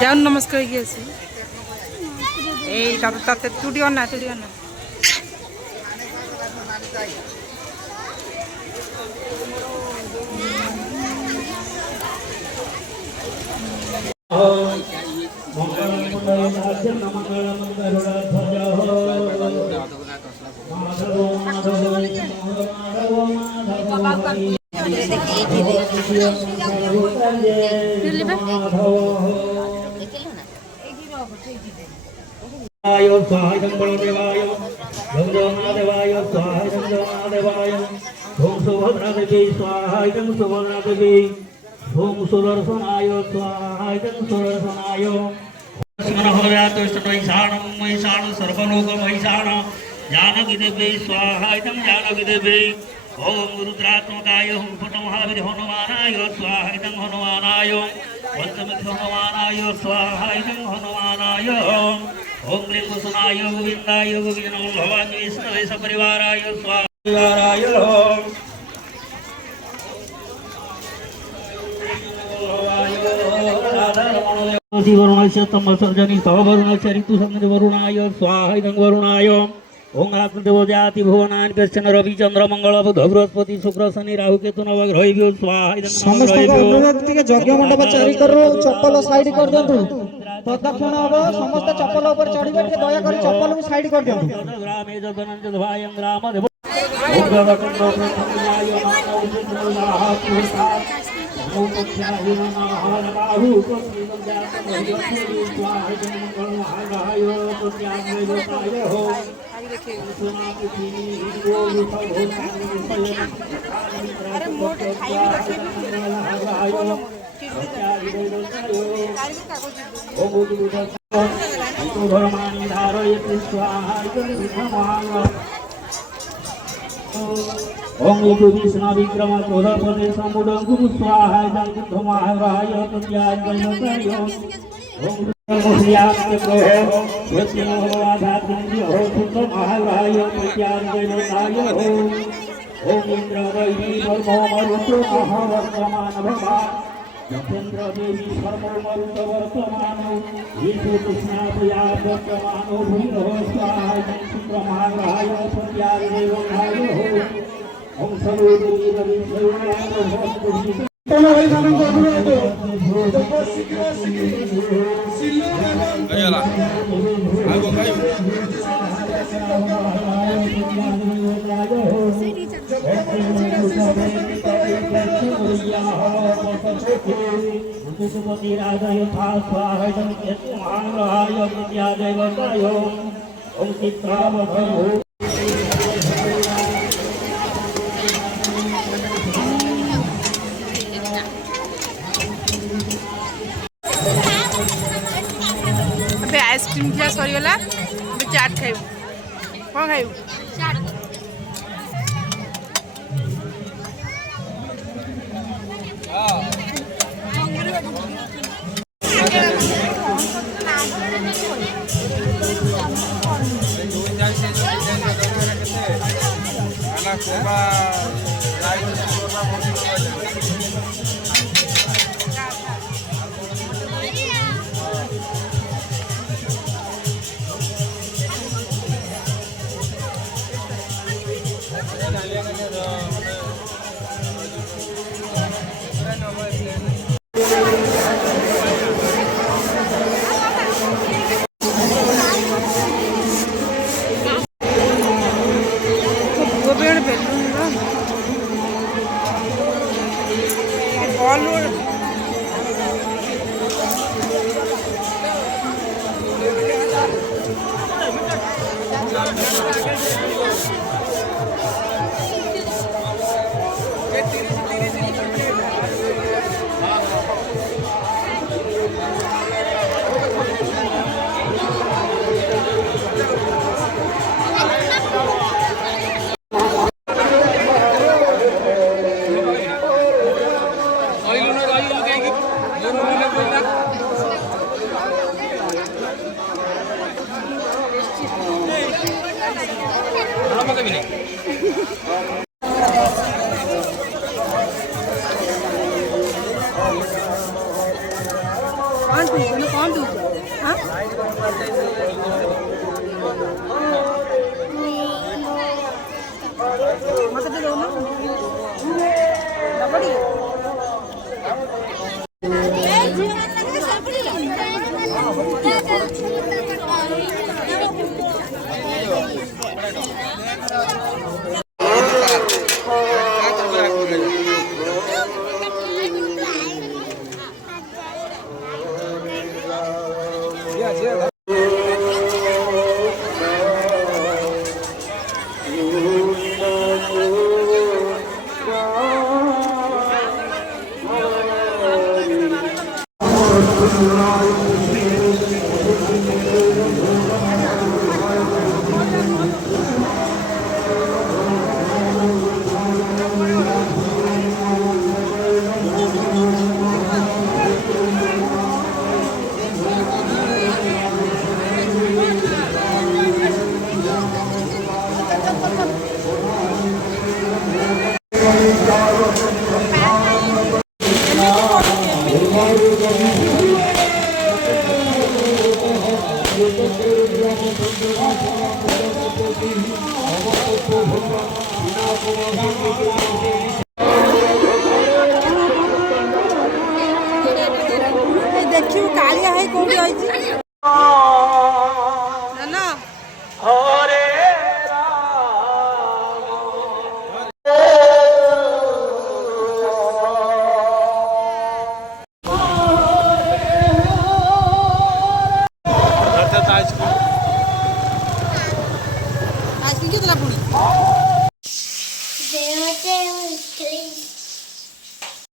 जाऊन नमस्कार किए ताते तुड़ी ना स्वाहायं बलदेवाय भगवनादेवाय स्वाहायं जगन्नाथदेवाय ओम सुभद्रादेवी स्वाहायं सुभद्रादेवी ओम सुदर्शनाय स्वाहायं सुदर्शनाय महिषाण सर्वलोक महिषाण जानकीदेवी स्वाहायं जानकीदेवी ओम रुद्रात्मकाय ओम फटमहावीर हनुमानाय स्वाहायं हनुमानाय पंचमुख हनुमानाय स्वाहायं हनुमानाय ओम लिंगसनाय गोविंदाय गोविंद भवानी विष्णवे सपरिवाराय स्वाहाय वरुणस्य तमसर्जनी वरुणस्य ऋतुसंगति वरुणाय स्वाहायं वरुणाय ओम आत्मदेव जाति भुवनानि पश्चन रवि चंद्र मंगल बुध बृहस्पति शुक्र शनि राहु केतु नवग्रह स्वाहायं समस्त अनुरोध के यज्ञ मंडप चारि कर चप्पल साइड कर दियंतु प्रदक्षिण अब समस्त चप्पल ऊपर चढ़िबे के दया कर चप्पल को साइड कर दियंतु ग्रामे जगनंद भायं ग्राम देव ओम जगन्नाथ प्रभुयाय मानव चित्रलाह पुरसा ओमख्याहि नमः बाहु पतिं जात भयति स्वाहायं मंगल महागाय प्रत्याग्रह लोकाय हो अरे मोटे खाई ओम विष्णु विक्रम चोदपदे समुदं गुरु स्वाहाय जगन्नाथाय प्रत्याग्रह ओम मुखियाते ग्रह यज्ञ आधात्म्य हो सुख महाराय प्रत्याग्रह ओम इंद्र दैवी वर्मो मरुतो महावर्तमान भवा जतेन्द्र देवी सर्वो मरुतो वर्तमान ईशु कृष्णापया वर्तमानो भूयो स्वाहाय शुक्र महाराय प्रत्याग्रह ओम सर्वदेवी रवि शैवाय भक्ति आइसक्रीम क्या सरीगला चाट खाइब कौन खाइब कौन पूछो ना कौन पूछो हाँ मत दे दो ना बड़ी Thank you.